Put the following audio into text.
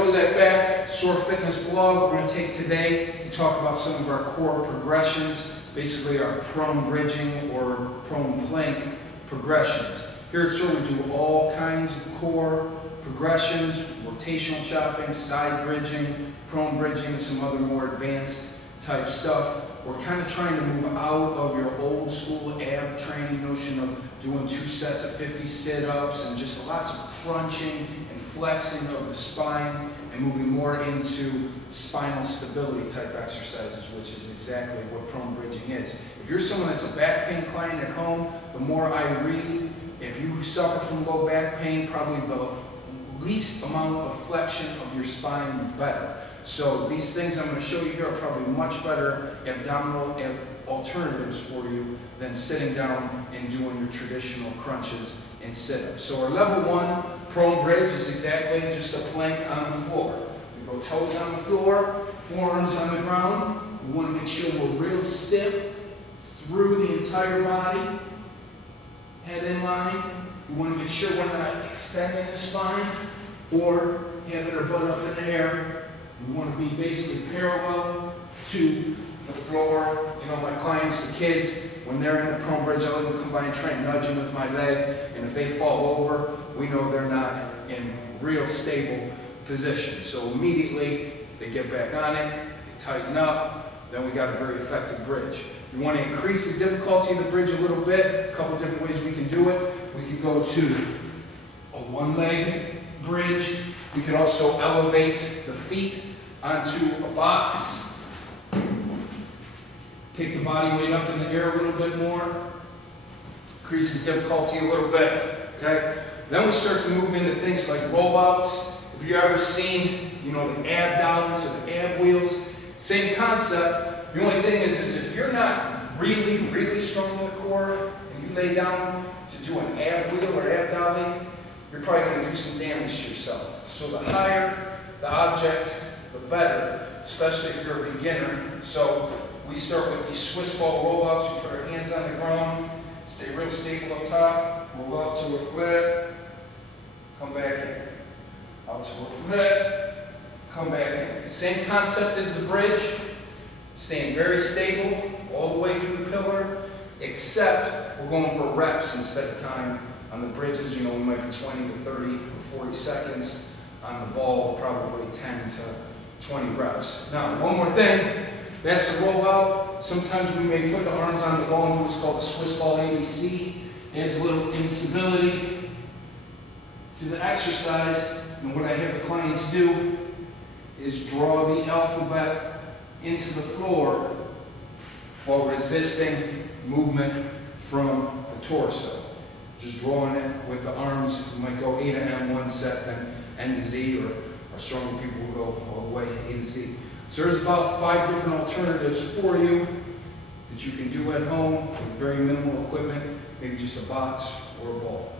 Kozak back, SOAR Fitness blog. We're going to take today to talk about some of our core progressions, basically our prone bridging or prone plank progressions. Here at SOAR we do all kinds of core progressions, rotational chopping, side bridging, prone bridging, some other more advanced type stuff. We're kind of trying to move out of your old school ab training notion of doing 2 sets of 50 sit-ups and just lots of crunching and flexing of the spine and moving more into spinal stability type exercises, which is exactly what prone bridging is. If you're someone that's a back pain client at home, the more I read, if you suffer from low back pain, probably the least amount of flexion of your spine, the better. So these things I'm going to show you here are probably much better abdominal alternatives for you than sitting down and doing your traditional crunches and sit-ups. So our level 1 prone bridge is exactly just a plank on the floor. We go toes on the floor, forearms on the ground. We want to make sure we're real stiff through the entire body, head in line. We want to make sure we're not extending the spine or having our butt up in the air. We want to be basically parallel to the floor. You know, my clients, the kids, when they're in the prone bridge, I let them come by and try and nudge them with my leg. And if they fall over, we know they're not in real stable position. So immediately they get back on it, they tighten up, then we got a very effective bridge. You want to increase the difficulty of the bridge a little bit. A couple different ways we can do it. We can go to a one-leg bridge. We can also elevate the feet onto a box. Take the body weight up in the air a little bit more. Increase the difficulty a little bit. Okay? Then we start to move into things like rollouts. If you've ever seen, you know, the ab dollies or the ab wheels, same concept. The only thing is if you're not really strong in the core and you lay down to do an ab wheel or ab dolly, you're probably going to do some damage to yourself. So the higher the object, the better, especially if you're a beginner. So we start with these Swiss ball rollouts. We put our hands on the ground, stay real stable up top, roll out to a flat, come back in. Out to a flat, come back in. Same concept as the bridge, staying very stable all the way through the pillar, except we're going for reps instead of time. On the bridges, you know, we might be 20 to 30 or 40 seconds. On the ball, probably 10 to 20 reps. Now, one more thing. That's the rollout. Sometimes we may put the arms on the ball and do what's called the Swiss ball ABC. Adds a little instability to the exercise. And what I have the clients do is draw the alphabet into the floor while resisting movement from the torso. Just drawing it with the arms. You might go A to M one set, then N to Z, or stronger people will go all the way A to Z. So there's about 5 different alternatives for you that you can do at home with very minimal equipment, maybe just a box or a ball.